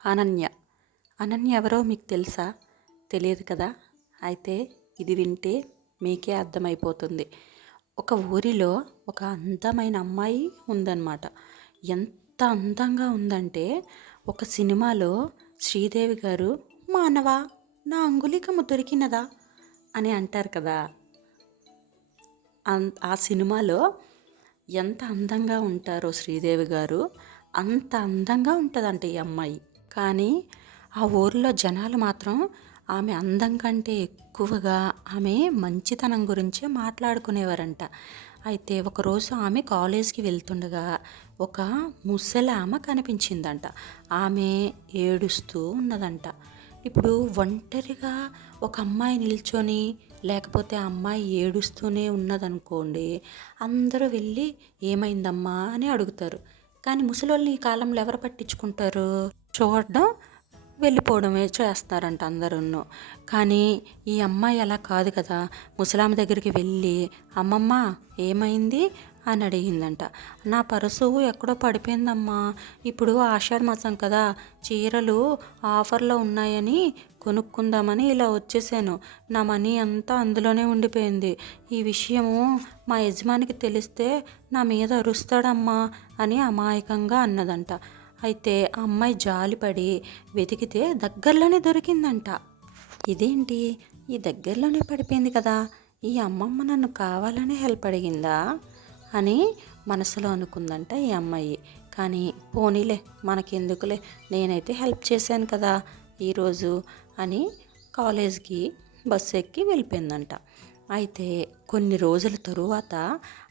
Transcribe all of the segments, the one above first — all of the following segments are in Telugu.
అనన్య. అనన్య ఎవరో మీకు తెలుసా? తెలియదు కదా? అయితే ఇది వింటే మీకే అర్థమైపోతుంది. ఒక ఊరిలో ఒక అందమైన అమ్మాయి ఉందన్నమాట. ఎంత అందంగా ఉందంటే ఒక సినిమాలో శ్రీదేవి గారు మానవా నా అంగుళీకము దొరికినదా అని అంటారు కదా. ఆ సినిమాలో ఎంత అందంగా ఉంటారో శ్రీదేవి గారు, అంత అందంగా ఉంటుందంట ఈ అమ్మాయి. కానీ ఆ ఊరిలో జనాలు మాత్రం ఆమె అందం కంటే ఎక్కువగా ఆమె మంచితనం గురించే మాట్లాడుకునేవారంట. అయితే ఒకరోజు ఆమె కాలేజీకి వెళ్తుండగా ఒక ముసలామె కనిపించిందంట. ఆమె ఏడుస్తూ ఉన్నదంట. ఇప్పుడు ఒంటరిగా ఒక అమ్మాయి నిల్చొని లేకపోతే ఆ అమ్మాయి ఏడుస్తూనే ఉన్నదనుకోండి, అందరూ వెళ్ళి ఏమైందమ్మా అని అడుగుతారు. కానీ ముసలోళ్ళని ఈ కాలంలో ఎవరు పట్టించుకుంటారు? చూడడం, వెళ్ళిపోవడమే చేస్తారంట అందరూ. కానీ ఈ అమ్మాయి అలా కాదు కదా. ముసలామె దగ్గరికి వెళ్ళి అమ్మమ్మ ఏమైంది అని అడిగిందంట. నా పర్సు ఎక్కడో పడిపోయిందమ్మా, ఇప్పుడు ఆషాఢ మాసం కదా, చీరలు ఆఫర్లో ఉన్నాయని కొనుక్కుందామని ఇలా వచ్చేసాను. నా మనీ అంతా అందులోనే ఉండిపోయింది. ఈ విషయము మా యజమానికి తెలిస్తే నా మీద అరుస్తాడమ్మా అని అమాయకంగా అన్నదంట. అయితే ఆ అమ్మాయి జాలిపడి వెతికితే దగ్గరలోనే దొరికిందంట. ఇదేంటి, ఈ దగ్గరలోనే పడిపోయింది కదా, ఈ అమ్మమ్మ నన్ను కావాలనే హెల్ప్ అడిగిందా అని మనసులో అనుకుందంట ఈ అమ్మాయి. కానీ పోనీలే మనకెందుకులే, నేనైతే హెల్ప్ చేశాను కదా ఈరోజు అని కాలేజ్కి బస్సు ఎక్కి వెళ్ళిపోయిందంట. అయితే కొన్ని రోజుల తరువాత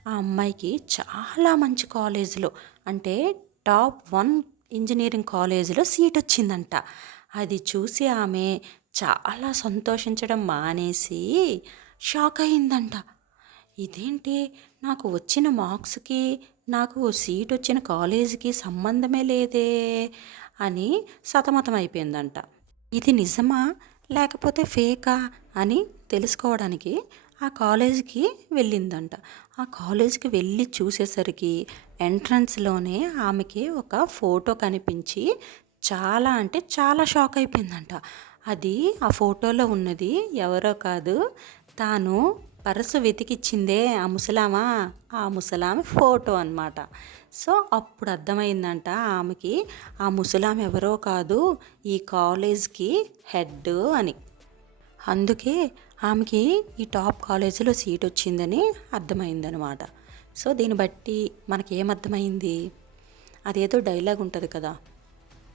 ఆ అమ్మాయికి చాలా మంచి కాలేజీలో, అంటే టాప్ 1 ఇంజనీరింగ్ కాలేజీలో సీట్ వచ్చిందంట. అది చూసి ఆమె చాలా సంతోషించడం మానేసి షాక్ అయిందంట. ఇదేంటి, నాకు వచ్చిన మార్క్స్కి నాకు సీట్ వచ్చిన కాలేజీకి సంబంధమే లేదే అని సతమతం అయిపోయిందంట. ఇది నిజమా లేకపోతే ఫేకా అని తెలుసుకోవడానికి ఆ కాలేజీకి వెళ్ళిందంట. ఆ కాలేజీకి వెళ్ళి చూసేసరికి ఎంట్రన్స్లోనే ఆమెకి ఒక ఫోటో కనిపించి చాలా అంటే చాలా షాక్ అయిపోయిందంట. అది ఆ ఫోటోలో ఉన్నది ఎవరో కాదు, తాను పర్సు వెతికిచ్చిందే ఆ ముసలామె ఫోటో అన్నమాట. సో అప్పుడు అర్థమైందంట ఆమెకి, ఆ ముసలామె ఎవరో కాదు, ఈ కాలేజ్కి హెడ్ అని. అందుకే ఆమెకి ఈ టాప్ కాలేజీలో సీట్ వచ్చిందని అర్థమైందనమాట. సో దీన్ని బట్టి మనకి ఏమర్థమైంది? అదేదో డైలాగ్ ఉంటుంది కదా,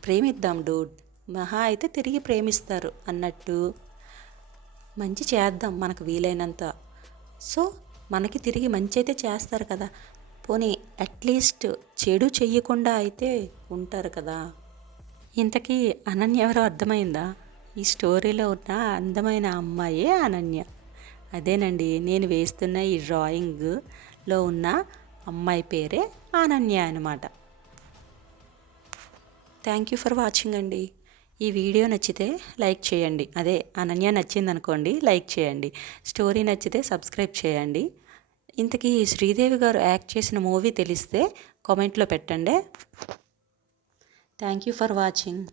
ప్రేమిద్దాం డూడ్, మహా అయితే తిరిగి ప్రేమిస్తారు అన్నట్టు మంచి చేద్దాం మనకు వీలైనంత. సో మనకి తిరిగి మంచి అయితే చేస్తారు కదా, పోనీ అట్లీస్ట్ చెడు చెయ్యకుండా అయితే ఉంటారు కదా. ఇంతకీ అనన్య ఎవరో అర్థమైందా? ఈ స్టోరీలో ఉన్న అందమైన అమ్మాయే అనన్య. అదేనండి, నేను వేస్తున్న ఈ డ్రాయింగ్లో ఉన్న అమ్మాయి పేరే అనన్య అనమాట. థ్యాంక్ యూ ఫర్ వాచింగ్ అండి. ఈ వీడియో నచ్చితే లైక్ చేయండి. అదే అనన్య నచ్చింది అనుకోండి, లైక్ చేయండి. స్టోరీ నచ్చితే సబ్స్క్రైబ్ చేయండి. ఇంతకీ శ్రీదేవి గారు యాక్ట్ చేసిన మూవీ తెలిస్తే కామెంట్లో పెట్టండి. Thank you for watching.